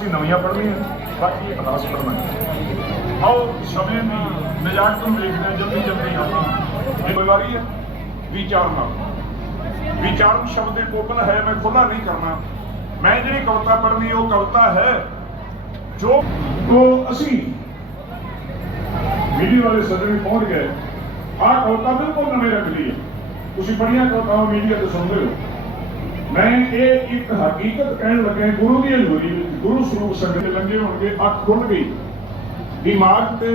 ਅਸੀਂ ਨਵੀਆਂ ਪੜ੍ਹਨੀਆਂ, ਬਾਕੀ ਇਤਿਹਾਸ ਪੜ੍ਹਨਾ ਆਓ, ਸਮੇਂ ਦੀ ਨਜਾਕਤ ਨੂੰ ਦੇਖਦੇ ਹਾਂ, ਜਲਦੀ ਜਲਦੀ ਆਉਂਦੀ ਜ਼ਿੰਮੇਵਾਰੀ ਹੈ ਵਿਚਾਰਨਾ ਵਿਚਾਰਨ ਸ਼ਬਦ ਦੇ ਕੋਪਨ ਹੈ, ਮੈਂ ਖੁੱਲਾ ਨਹੀਂ ਕਰਨਾ। ਮੈਂ ਜਿਹੜੀ ਕਵਿਤਾ ਪੜ੍ਹਨੀ ਉਹ ਕਵਿਤਾ ਹੈ ਜੋ ਉਹ ਅਸੀਂ ਮੀਡੀਆ ਵਾਲੇ ਸੱਜਣ ਪਹੁੰਚ ਗਏ। ਆਹ ਕਵਿਤਾ ਬਿਲਕੁਲ ਨਵੇਂ ਰੰਗ ਦੀ ਹੈ। ਤੁਸੀਂ ਬੜੀਆਂ ਕਵਿਤਾਵਾਂ ਮੀਡੀਆ ਤੇ ਸੁਣਦੇ ਹੋ। ਮੈਂ ਇਹ ਇੱਕ ਹਕੀਕਤ ਕਹਿਣ ਲੱਗਾ ਗੁਰੂ ਦੀ ਹਜ਼ੂਰੀ ਵਿੱਚ, ਗੁਰੂ ਸਰੂਪ ਸੰਗਤ ਦੇ ਲੰਗੇ ਹੋਣਗੇ, ਅੱਖ ਖੁੱਲ ਗਈ। ਦਿਮਾਗ ਤੇ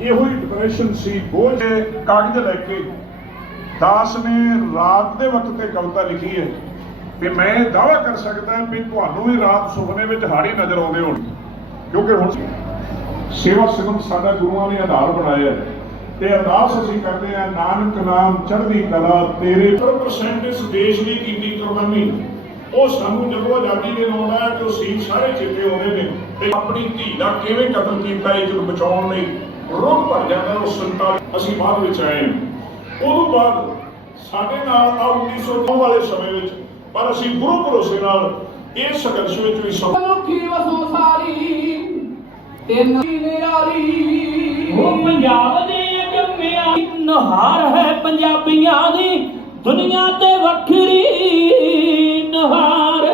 ਇਹੋ ਹੀ ਡਿਪਰੈਸ਼ਨ ਸੀ, ਬੋਝ ਕਾਗਜ਼ ਲੈ ਕੇ। ਦਾਸ ਨੇ ਰਾਤ ਦੇ ਵਕਤ ਤੇ ਕਵਿਤਾ ਲਿਖੀ ਹੈ ਕਿ ਮੈਂ ਦਾਅਵਾ ਕਰ ਸਕਦਾ ਵੀ ਤੁਹਾਨੂੰ ਵੀ ਰਾਤ ਸੁਪਨੇ ਵਿੱਚ ਹਾੜੀ ਨਜ਼ਰ ਆਉਂਦੇ ਹੋਣ, ਕਿਉਂਕਿ ਹੁਣ ਸੇਵਾ ਸਿਮਰਨ ਸਾਡਾ ਗੁਰੂਆਂ ਨੇ ਆਧਾਰ ਬਣਾਇਆ ਹੈ। ਤੇ ਅਰਦਾਸ ਅਸੀਂ ਕਰਦੇ ਆ ਨਾਨਕ ਨਾਮ ਚੜ੍ਹਦੀ ਕਲਾ ਤੇਰੇ। 100% ਇਸ ਦੇਸ਼ ਦੀ ਕੀਤੀ ਕੁਰਬਾਨੀ। ਉਹ ਸਾਨੂੰ ਜਦੋਂ ਆਜ਼ਾਦੀ ਦੇ ਨਾਲ ਆਇਆ ਤੇ ਉਹ ਸੀਨ ਸਾਰੇ ਚੇਤੇ ਆਉਂਦੇ ਨੇ। ਤੇ ਆਪਣੀ ਧੀ ਦਾ ਕਿਵੇਂ ਕਤਲ ਕੀਤਾ ਇਹ ਨੂੰ ਬਚਾਉਣ ਲਈ ਰੁੱਖ ਭਰ ਜਾਂਦਾ ਉਹ 47 ਅਸੀਂ ਬਾਅਦ ਵਿੱਚ ਆਏ ਉਦੋਂ ਬਾਅਦ ਸਾਡੇ ਨਾਲ ਆ 1909 ਵਾਲੇ ਸਮੇਂ ਵਿੱਚ ਪਰ ਅਸੀਂ ਗੁਰੂ ਭਰੋਸੇ ਨਾਲ ਇਹ ਸੰਘਰਸ਼ ਵਿੱਚ ਵੀ ਅਨੋਖੀ ਵਸੋਂ ਸਾਰੀ ਤਿੰਨ ਨਿਆਰੀ ਉਹ ਪੰਜਾਬ ਦੇ ਨਹਾਰ ਹੈ ਪੰਜਾਬੀਆਂ ਦੀ ਦੁਨੀਆ ਤੇ ਵੱਖਰੀ ਨਹਾਰ।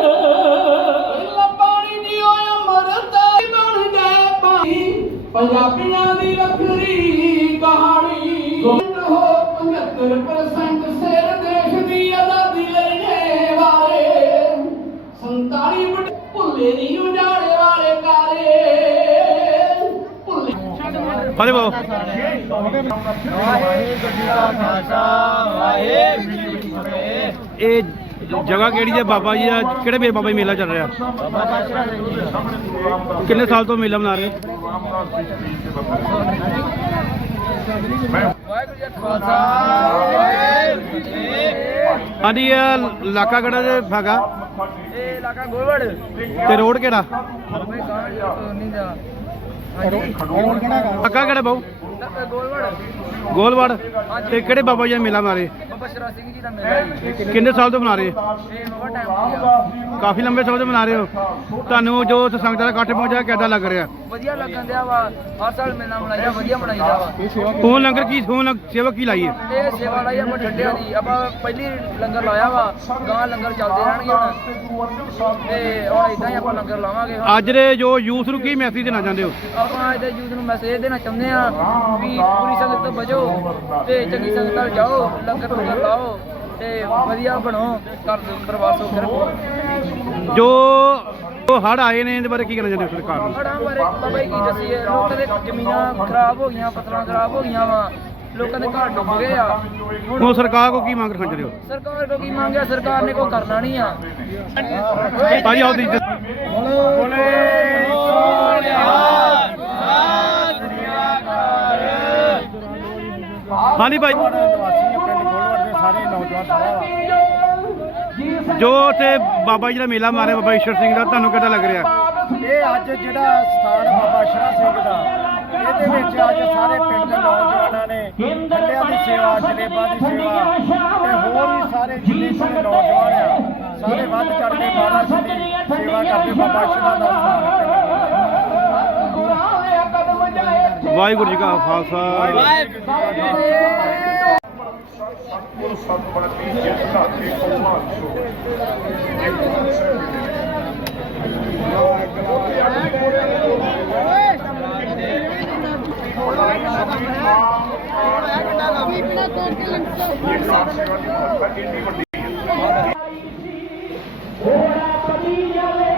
ਪਾਣੀ ਦੀ ਓਏ ਪਾਣੀ ਪੰਜਾਬੀਆਂ ਦੀ ਵੱਖਰੀ ਕਹਾਣੀ। ਹੋ 75% ਸਿਰ ਦੇਸ਼ ਦੀ ਆਜ਼ਾਦੀ ਲੈਣੇ ਵਾਲੇ 47 ਬਟ ਭੁੱਲੇ ਨਹੀਂ ਉਜਾੜੇ ਵਾਲੇ ਕਾਰੇ। ਭੁੱਲੇ ਫਤਿਹ ਬਾਬਾ। ਇਹ ਜਗ੍ਹਾ ਕਿਹੜੀ ਹੈ? ਬਾਬਾ ਜੀ ਦਾ ਕਿਹੜੇ ਵੇ ਬਾਬਾ ਜੀ ਮੇਲਾ ਚੱਲ ਰਿਹਾ? ਕਿੰਨੇ ਸਾਲ ਤੋਂ ਮੇਲਾ ਮਨਾ ਰਹੇ? ਹਾਂਜੀ ਇਹ ਇਲਾਕਾ ਕਿਹੜਾ ਜੇ ਹੈਗਾ? ਇਹ ਇਲਾਕਾ ਗੋਲਵੜ। ਤੇ ਰੋਡ ਕਿਹੜਾ? ਬਈ ਕਿਹੜਾ ਬਾਊ? ਗੋਲਵੜ ਗੋਲਵਾੜ। ਤੇ ਕਿਹੜੇ ਬਾਬਾ ਜੀ ਦਾ ਮੇਲਾ ਮਾਰੇ? ਰਹੇ ਬਾਬਾ ਸ਼ਰਾ ਸਿੰਘ ਜੀ ਦਾ ਮੇਲਾ ਜੀ। ਕਿੰਨੇ ਸਾਲ ਤੋਂ ਮਨਾ ਰਹੇ? ਇਹ ਬਹੁਤ ਟਾਈਮ ਹੋ ਗਿਆ। ਕਾਫੀ ਲੰਬੇ ਸਮੇਂ ਤੋਂ ਮਨਾ ਰਹੇ ਹੋ। ਤੁਹਾਨੂੰ ਜੋ ਸੰਗਤਾਂ ਦਾ ਇਕੱਠ ਪਹੁੰਚਿਆ ਕਿੱਦਾਂ ਲੱਗ ਰਿਹਾ? ਵਧੀਆ ਲੱਗਣ ਦਿਆ ਵਾ। ਹਰ ਸਾਲ ਮੇਲਾ ਮਨਾਈਦਾ ਵਧੀਆ ਮਨਾਈਦਾ ਵਾ। ਫੋਨ ਲੰਗਰ ਕੀ ਫੋਨ ਲੰਗ- ਸੇਵਾ ਕੀ ਲਾਈ ਹੈ? ਇਹ ਸੇਵਾ ਲਈ ਆਪਾਂ ਠੰਡਿਆਂ ਦੀ। ਆਪਾਂ ਪਹਿਲੀ ਲੰਗਰ ਲਾਇਆ ਵਾ। ਗਾਂ ਲੰਗਰ ਚੱਲਦੇ ਰਹਿਣਗੇ ਹੁਣ। ਤੇ ਹੁਣ ਇਦਾਂ ਹੀ ਆਪਾਂ ਲੰਗਰ ਲਾਵਾਂਗੇ ਹੁਣ। ਅੱਜ ਦੇ ਜੋ ਯੂਥ ਨੂੰ ਕੀ ਮੈਸੇਜ ਦੇਣਾ ਚਾਹੁੰਦੇ ਹੋ? ਆਪਾਂ ਇਹਦੇ ਯੂਥ ਨੂੰ ਮੈਸੇਜ ਦੇਣਾ ਚਾਹੁੰਦੇ ਆ ਵੀ ਪੂਰੀ ਸੰਗਤ ਤੋਂ ਬਚੋ ਤੇ ਚੰਗੀ ਸੰਗਤ ਨਾਲ ਜਾਓ। ਲੰਗਰ ਲੰਗਰ ਲਾਓ ਤੇ ਵਧੀਆ ਬਣੋ ਦੇ ਜੋ ਹੜ ਆਏ ਨੇ ਇਹਦੇ ਬਾਰੇ ਕੀ ਕਹਿਣਾ ਚਾਹੁੰਦੇ ਹੋ ਸਰਕਾਰ ਨੂੰ? ਹੜਾਂ ਬਾਰੇ ਬਾਬਾ ਜੀ ਕੀ ਦੱਸੀਏ ਲੋਕਾਂ ਦੇ ਜ਼ਮੀਨਾਂ ਖਰਾਬ ਹੋ ਗਈਆਂ ਫਸਲਾਂ ਖਰਾਬ ਹੋ ਗਈਆਂ ਵਾ। ਲੋਕਾਂ ਦੇ ਘਰ ਡੁੱਬ ਗਏ ਆ। ਹੁਣ ਸਰਕਾਰ ਕੋ ਕੀ ਮੰਗ ਰੱਖਣਾ ਚਾਹੁੰਦੇ ਹੋ? ਸਰਕਾਰ ਕੋ ਕੀ ਮੰਗਿਆ ਸਰਕਾਰ ਨੇ ਕੋਈ ਕਰਨਾ ਨਹੀਂ ਆ। ਭਾਜੀ ਆਓ ਤੁਸੀਂ। ਹਾਂਜੀ ਭਾਈ। ਜੋ ਤੇ ਬਾਬਾ ਜੀ ਦਾ ਮੇਲਾ ਮਾਰੇ ਬਾਬਾ ਈਸ਼ਵਰ ਸਿੰਘ ਦਾ ਤੁਹਾਨੂੰ ਕਿੱਦਾਂ ਲੱਗ ਰਿਹਾ? ਇਹ ਅੱਜ ਜਿਹੜਾ ਸਥਾਨ ਬਾਬਾ ਸ਼ਰਾ ਸਿੰਘ ਦਾ ਇਹਦੇ ਵਿੱਚ ਅੱਜ ਸਾਰੇ ਪਿੰਡ ਦੇ ਨੌਜਵਾਨਾਂ ਨੇ ਕੱਲਿਆਂ ਦੀ ਸੇਵਾ ਜਨੇਬਾਂ ਦੀ ਸੇਵਾ ਤੇ ਹੋਰ ਵੀ ਸਾਰੇ ਜਿੰਨੇ ਸਾਰੇ ਨੌਜਵਾਨ ਆ ਸਾਰੇ ਵੱਧ ਚੜ ਕੇ ਮਹਾਰਾਜ ਦੀ ਸੇਵਾ ਕਰਦੇ ਬਾਬਾ ਸ਼ਰਾ ਦਾ ਵਾਹਿਗੁਰੂ ਜੀ ਕਾ ਖਾਲਸਾ। ਸਤਿਗੁਰ ਸਤਿ ਜਿਤ ਧਾਤੇ ਕੋਮਾ ਸੋ। ਇੱਕ ਹੋਰਾ ਪਤੀ ਜਾਵੇ